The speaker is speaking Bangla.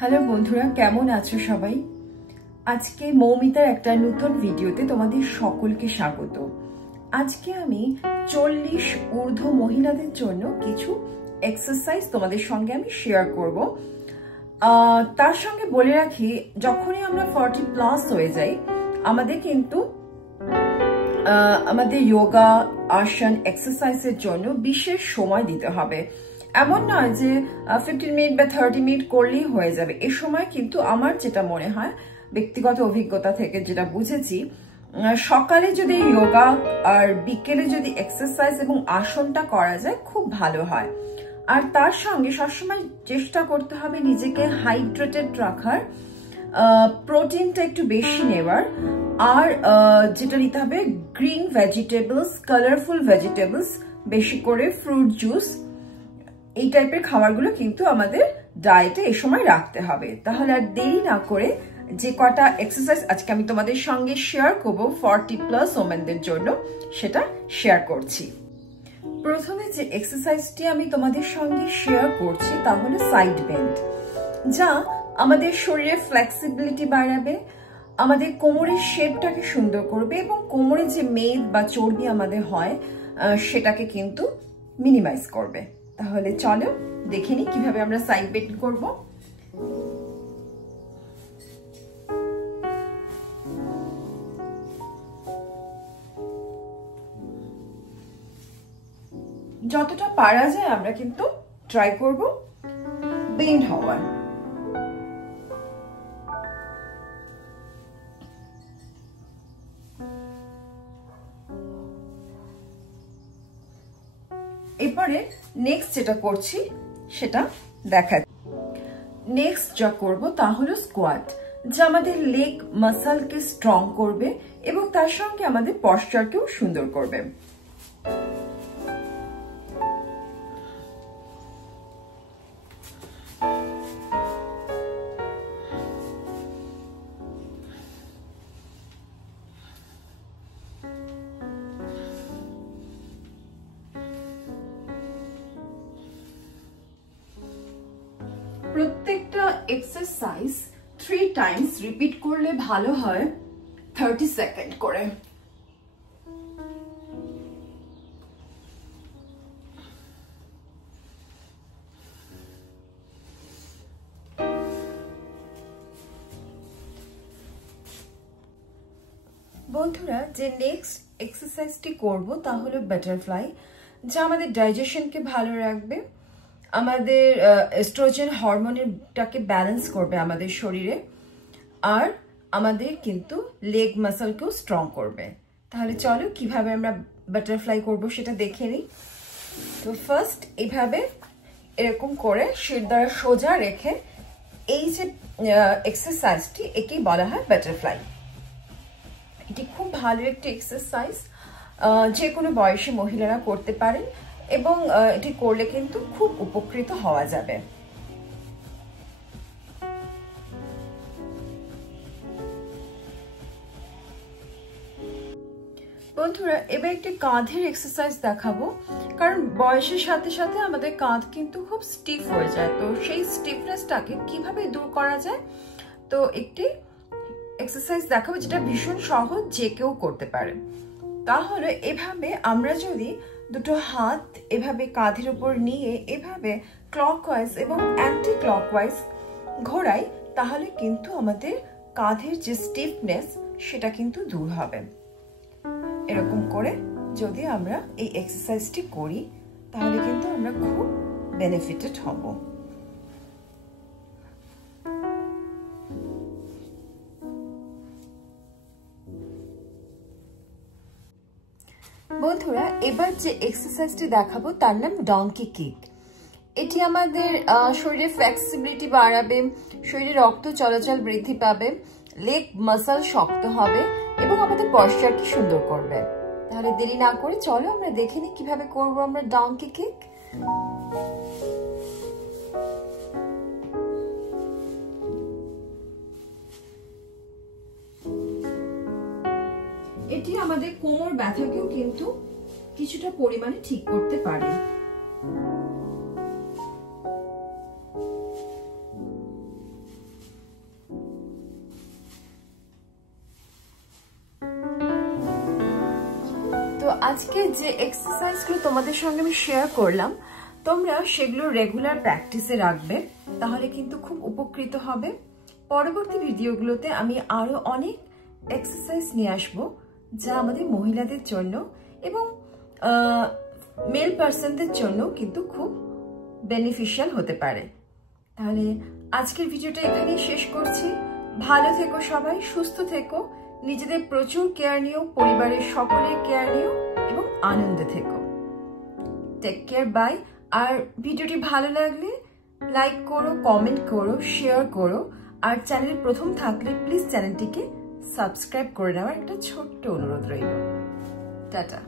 হ্যালো বন্ধুরা, কেমন আছো সবাই? আজকে মৌমিতার একটা নতুন ভিডিওতে তোমাদের সকলকে স্বাগত। আজকে আমি 40 ঊর্ধ্ব মহিলাদের জন্য কিছু এক্সারসাইজ তোমাদের সঙ্গে আমি শেয়ার করব। তার সঙ্গে বলে রাখি, যখনই আমরা 40+ হয়ে যাই আমাদের কিন্তু আমাদের যোগা, আসন, এক্সারসাইজের জন্য বিশেষ সময় দিতে হবে। এমন নয় যে 15 মিনিট বা 30 মিনিট করলেই হয়ে যাবে। এ সময় কিন্তু আমার যেটা মনে হয়, ব্যক্তিগত অভিজ্ঞতা থেকে যেটা বুঝেছি, সকালে যদি যোগা আর বিকেলে যদি এক্সারসাইজ এবং আসনটা করা যায় খুব ভালো হয়। আর তার সঙ্গে সবসময় চেষ্টা করতে হবে নিজেকে হাইড্রেটেড রাখার, প্রোটিনটা একটু বেশি নেবার, আর যেটা নিতে হবে গ্রিন ভেজিটেবলস, কালারফুল ভেজিটেবলস, বেশি করে ফ্রুট জুস, এই টাইপের খাবারগুলো কিন্তু আমাদের ডায়েটে এই সময় রাখতে হবে। তাহলে আর দেরি না করে যে কটা এক্সারসাইজ আজকে আমি তোমাদের সঙ্গে শেয়ার করবো 40+ ওমেনদের জন্য, সেটা শেয়ার করছি। প্রথমে যে এক্সারসাইজটি আমি তোমাদের সঙ্গে শেয়ার করছি তা হলো সাইড বেন্ড, যা আমাদের শরীরে ফ্লেক্সিবিলিটি বাড়াবে, আমাদের কোমরের শেপটাকে সুন্দর করবে এবং কোমরে যে মেদ বা চর্বি আমাদের হয় সেটাকে কিন্তু মিনিমাইজ করবে। তাহলে চলো দেখে নিই কিভাবে আমরা সাইড বেন্ড করব। যতটা পারা যায় আমরা কিন্তু ট্রাই করব বেন্ড হওয়ার। এরপরে নেক্সট যেটা করছি সেটা দেখা। নেক্সট যা করব তা হলো স্কোয়াট, যা আমাদের লেগ মাসলকে স্ট্রং করবে এবং তার সঙ্গে আমাদের পশ্চারকেও সুন্দর করবে। প্রত্যেকটা এক্সারসাইজ 3 টাইমস রিপিট করলে ভালো হয়, 30 সেকেন্ড করে। বন্ধুরা, যে নেক্সট এক্সারসাইজটি করব তা হলো বাটারফ্লাই, যা আমাদের ডাইজেশনকে ভালো রাখবে, আমাদের এস্ট্রোজেন হরমোনটাকে ব্যালেন্স করবে আমাদের শরীরে, আর আমাদের কিন্তু লেগ মাসলকেও স্ট্রং করবে। তাহলে চলো কিভাবে আমরা বাটারফ্লাই করব সেটা দেখে নিই। তো ফার্স্ট এইভাবে এরকম করে শির দ্বারা সোজা রেখে এই যে এক্সারসাইজটি, একেই বলা হয় বাটারফ্লাই। এটি খুব ভালো একটি এক্সারসাইজ, যে কোনো বয়সী মহিলারা করতে পারেন এবং এটি করলে কিন্তু খুব উপকৃত হওয়া যাবে। বন্ধুরা, এবার একটি কাঁধের এক্সারসাইজ দেখাবো, কারণ বয়সের সাথে সাথে আমাদের কাঁধ কিন্তু খুব স্টিফ হয়ে যায়। তো সেই স্টিফনেসটাকে কিভাবে দূর করা যায়, তো একটি এক্সারসাইজ দেখাবো যেটা ভীষণ সহজ, যে কেউ করতে পারে। তাহলে এভাবে আমরা যদি দুটো হাত এভাবে কাঁধের উপর নিয়ে এভাবে ক্লকওয়াইজ এবং অ্যান্টি ক্লকওয়াইজ ঘোরাই, তাহলে কিন্তু আমাদের কাঁধের যে স্টিফনেস সেটা কিন্তু দূর হবে। এরকম করে যদি আমরা এই এক্সারসাইজটি করি তাহলে কিন্তু আমরা খুব বেনিফিটেড হব। বন্ধুরা, এবার যে এক্সারসাইজটি দেখাবো তার নাম ডঙ্কি কিক। এটি আমাদের শরীরের ফ্লেক্সিবিলিটি বাড়াবে, শরীরে রক্ত চলাচল বৃদ্ধি পাবে, লেগ মাসল শক্ত হবে এবং আমাদের পশ্চারকে সুন্দর করবে। তাহলে দেরি না করে চলো আমরা দেখে নিই কিভাবে করবো আমরা ডঙ্কি কিক। এটি আমাদের কোমর ব্যথাকেও কিন্তু কিছুটা পরিমাণে ঠিক করতে পারে। আজকে যে এক্সারসাইজগুলো তোমাদের সঙ্গে আমি শেয়ার করলাম, তোমরা সেগুলো রেগুলার প্র্যাকটিসে রাখবে, তাহলে কিন্তু খুব উপকৃত হবে। পরবর্তী ভিডিওগুলোতে আমি আরো অনেক এক্সারসাইজ নিয়ে আসবো যা আমাদের মহিলাদের জন্য এবং মেল পার্সনদের জন্য কিন্তু খুব বেনিফিশিয়াল হতে পারে। তাহলে আজকের ভিডিওটা এখানেই শেষ করছি। ভালো থেকো সবাই, সুস্থ থেকো, নিজেদের প্রচুর কেয়ার নিও, পরিবারের সকলের কেয়ার নিও এবং আনন্দে থেকো। Take care, by. আর ভিডিওটি ভালো লাগলে লাইক করো, কমেন্ট করো, শেয়ার করো। আর চ্যানেল প্রথম থাকলে প্লিজ চ্যানেলটিকে সাবস্ক্রাইব করে নেওয়ার একটা ছোট্ট অনুরোধ রইল। টাটা।